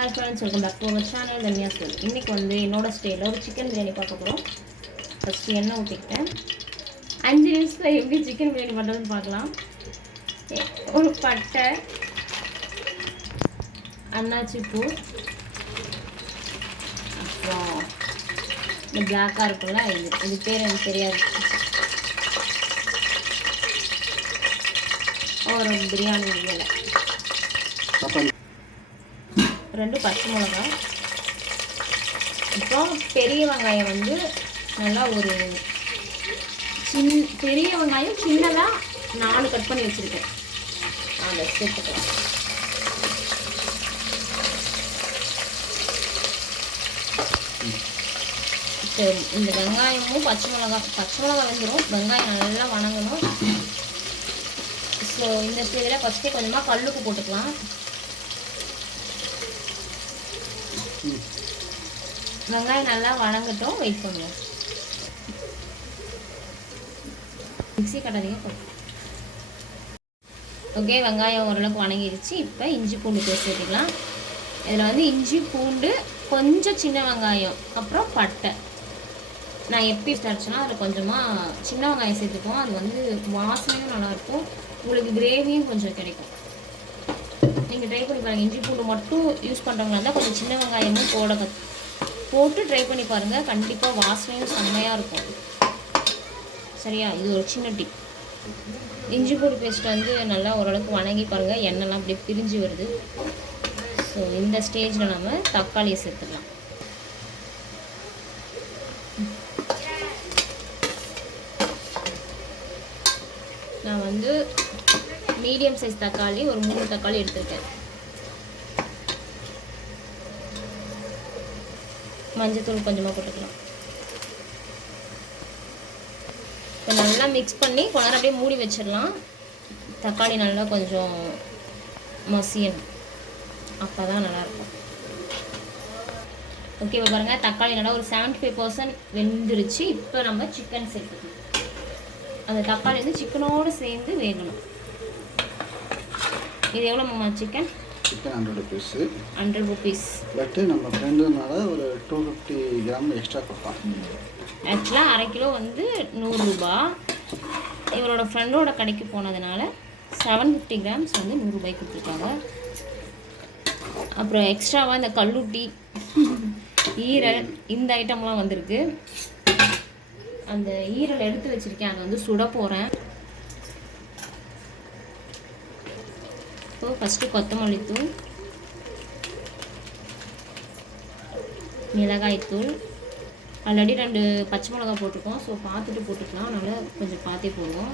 Hi friends welcome back to our channel Tanya school இன்றைக்கி வந்து என்னோடய ஸ்டைலில் ஒரு சிக்கன் பிரியாணி பார்க்க போகிறோம் ஃபஸ்ட்டு எண்ணெய் ஊற்றிக்கிட்டேன் அஞ்சு நிமிஷத்தில் எப்படி சிக்கன் பிரியாணி பண்ணுறதுன்னு பார்க்கலாம். ஒரு பட்டை அன்னாச்சி பூ அப்புறம் இந்த பிளாக்காக இருக்கும்ல இது இது பேர் எனக்கு தெரியாது. ஒரு பிரியாணி இலை. ரெண்டு பச்சை மிளகா. அப்புறம் பெரிய வெங்காயம் வந்து நல்லா ஒரு சின் பெரிய வெங்காயம் சின்னதாக நாலு கட் பண்ணி வச்சுருக்கேன். அதை சேர்த்துக்கலாம் இந்த வெங்காயமும் பச்சை மிளகா பச்சை மிளகா வந்துடும் வெங்காயம் நல்லா வணங்கணும். ஸோ இந்த ஸ்டேஜில் ஃபஸ்ட்டே கொஞ்சமாக கல்லுக்கு போட்டுக்கலாம். வெங்காயம் நல்லா வணங்கட்டும். வெயிட் பண்ணுவோம் மிக்ஸி போட்டோம் ஓகே வெங்காயம் ஓரளவுக்கு வணங்கிடுச்சு இப்போ இஞ்சி பூண்டு பேஸ்ட் சேர்த்துக்கலாம். இதில் வந்து இஞ்சி பூண்டு கொஞ்சம் சின்ன வெங்காயம் அப்புறம் பட்டை. நான் எப்படி ஸ்டார்ட்ஸ்னா அதில் கொஞ்சமாக சின்ன வெங்காயம் சேர்த்துப்போம். அது வந்து வாசனையும் நல்லாயிருக்கும் உங்களுக்கு கிரேவியும் கொஞ்சம் கிடைக்கும். நீங்கள் ட்ரை பண்ணி பாருங்கள் இஞ்சி பூண்டு மட்டும் யூஸ் பண்ணுறவங்களா இருந்தால் கொஞ்சம் சின்ன வெங்காயமும் போட போட்டு ட்ரை பண்ணி பாருங்கள் கண்டிப்பாக வாசனையும் செம்மையாக இருக்கும். சரியா? இது ஒரு சின்ன டிப் இஞ்சி பூண்டு பேஸ்ட் வந்து நல்லா ஓரளவுக்கு வணங்கி பாருங்கள் எண்ணெய்லாம் அப்படியே பிரிஞ்சு வருது. ஸோ இந்த ஸ்டேஜில் நம்ம தக்காளியை சேர்த்துக்கலாம் நான் வந்து மீடியம் சைஸ் தக்காளி ஒரு மூணு தக்காளி எடுத்துருக்கேன். மஞ்சத்தூள் கொஞ்சமாக போட்டுக்கலாம். இப்போ நல்லா மிக்ஸ் பண்ணி கொஞ்ச அப்படியே மூடி வச்சிடலாம். தக்காளி நல்லா கொஞ்சம் மசியணும். அப்போ தான் நல்லாயிருக்கும். ஓகே இப்போ பாருங்கள் தக்காளி நல்லா ஒரு செவன்ட்டி ஃபைவ் பர்சன்ட் வெந்துருச்சு. இப்போ நம்ம சிக்கன் சேர்த்துக்கணும் அந்த தக்காளி வந்து சிக்கனோடு சேர்ந்து வேகணும். இது எவ்வளோ மாமா chicken chicken hundred rupees hundred rupees பட்டு நம்ம ஃப்ரெண்டுனால ஒரு டூ ஃபிஃப்டி கிராம் எக்ஸ்ட்ரா கொடுத்தான். ஆக்சுவலாக அரை கிலோ வந்து நூறுரூபா இவரோட ஃப்ரெண்டோட கடைக்கு போனதுனால செவன் ஃபிஃப்டி கிராம்ஸ் வந்து நூறுரூபாய்க்கு கொடுத்துருக்காங்க. அப்புறம் எக்ஸ்ட்ராவாக இந்த கல்லுட்டி ஈரல் இந்த ஐட்டம்லாம் வந்திருக்கு. அந்த ஈரல் எடுத்து வச்சுருக்கேன். அதை வந்து சுட போகிறேன் இப்போ ஃபஸ்ட்டு கொத்தமல்லி தூள் மிளகாய்த்தூள் ஆல்ரெடி ரெண்டு பச்சை மிளகா போட்டிருக்கோம். ஸோ பார்த்துட்டு போட்டுக்கலாம். அதனால் கொஞ்சம் பார்த்தே போடுவோம்.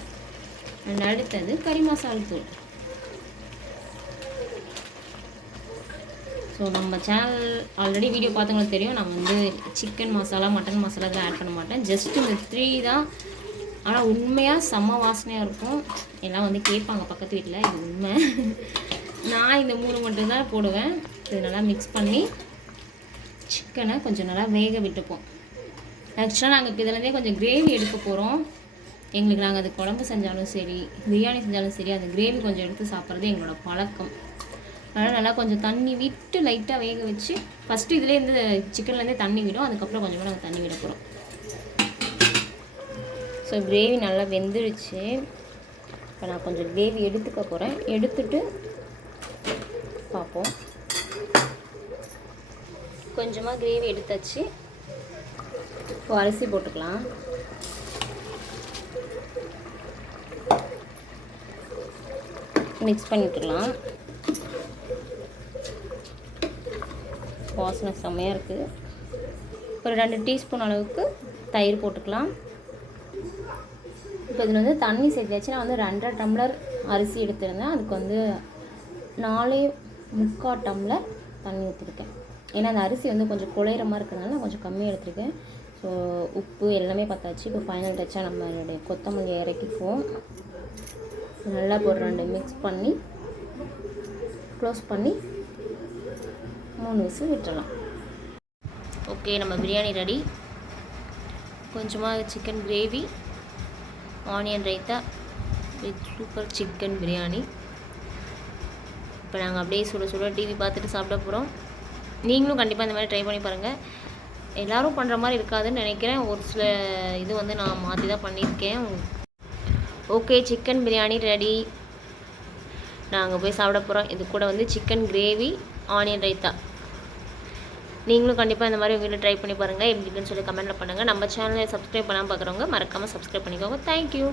அண்ட் அடுத்தது கறி மசால் தூள். ஸோ நம்ம சேனல் ஆல்ரெடி வீடியோ பார்த்தவங்களுக்கு தெரியும். நான் வந்து சிக்கன் மசாலா மட்டன் மசாலா இதெல்லாம் ஆட் பண்ண மாட்டேன். ஜஸ்ட் இந்த த்ரீ தான் ஆனால் உண்மையாக செம்ம வாசனையாக இருக்கும். எல்லாம் வந்து கேட்பாங்க பக்கத்து வீட்டில் இது உண்மை. நான் இந்த மூணு மட்டும்தான் போடுவேன். இது நல்லா மிக்ஸ் பண்ணி சிக்கனை கொஞ்சம் நல்லா வேக விட்டுப்போம். ஆக்சுவலாக நாங்கள் இப்போ இதுலேருந்தே கொஞ்சம் கிரேவி எடுக்க போகிறோம் எங்களுக்கு நாங்கள் அது குழம்பு செஞ்சாலும் சரி பிரியாணி செஞ்சாலும் சரி அந்த கிரேவி கொஞ்சம் எடுத்து சாப்பிட்றது எங்களோட பழக்கம். அதனால் நல்லா கொஞ்சம் தண்ணி விட்டு லைட்டாக வேக வச்சு ஃபஸ்ட்டு இதுலேருந்து சிக்கன்லேருந்தே தண்ணி விடும். அதுக்கப்புறம் கொஞ்சமாக நாங்கள் தண்ணி விட போகிறோம் ஸோ கிரேவி நல்லா வெந்துடுச்சு. இப்போ நான் கொஞ்சம் கிரேவி எடுத்துக்க போகிறேன் எடுத்துட்டு பார்ப்போம் கொஞ்சமாக கிரேவி எடுத்தாச்சு. இப்போ அரிசி போட்டுக்கலாம். மிக்ஸ் பண்ணிட்டுலாம். வாசனை செம்மையாக இருக்குது ஒரு ரெண்டு டீஸ்பூன் அளவுக்கு தயிர் போட்டுக்கலாம். இப்போ இதில் வந்து தண்ணி சேர்த்தியாச்சு நான் வந்து ரெண்டரை டம்ளர் அரிசி எடுத்திருந்தேன். அதுக்கு வந்து நாலே முக்கால் டம்ளர் தண்ணி ஊற்றிருக்கேன் ஏன்னா அந்த அரிசி வந்து கொஞ்சம் குழையிற இருக்கிறதுனால நான் கொஞ்சம் கம்மியாக எடுத்திருக்கேன். ஸோ உப்பு எல்லாமே பார்த்தாச்சு இப்போ ஃபைனல் டச்சாக நம்மளுடைய கொத்தமல்லி இறக்கிக்குவோம் நல்லா இப்போ ஒரு ரெண்டு மிக்ஸ் பண்ணி க்ளோஸ் பண்ணி மூணு விசில் விட்டுடலாம் ஓகே நம்ம பிரியாணி ரெடி கொஞ்சமாக chicken gravy onion raita with super chicken biryani இப்போ நாங்கள் அப்படியே சுட சுட டிவி பார்த்துட்டு சாப்பிட போகிறோம் நீங்களும் கண்டிப்பாக இந்த மாதிரி ட்ரை பண்ணி பாருங்கள் எல்லோரும் பண்ணுற மாதிரி இருக்காதுன்னு நினைக்கிறேன். ஒரு சில இது வந்து நான் மாற்றி தான் பண்ணியிருக்கேன். ஓகே சிக்கன் பிரியாணி ரெடி நாங்கள் போய் சாப்பிட போகிறோம் இது கூட வந்து சிக்கன் கிரேவி ஆனியன் ரைத்தா நீங்களும் கண்டிப்பாக இந்த மாதிரி உங்கள் ட்ரை பண்ணி பாருங்கள் எப்படி சொல்லி கமெண்ட்டில் பண்ணுங்கள் நம்ம சேனலை சப்ஸ்கிரைப் பண்ணாமல் பார்க்குறவங்க மறக்காமல் சப்ஸ்கிரைப் பண்ணிக்கோங்க. தேங்க்யூ